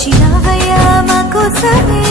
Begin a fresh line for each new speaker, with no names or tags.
వచ్చినవయ్యా మా కోసమే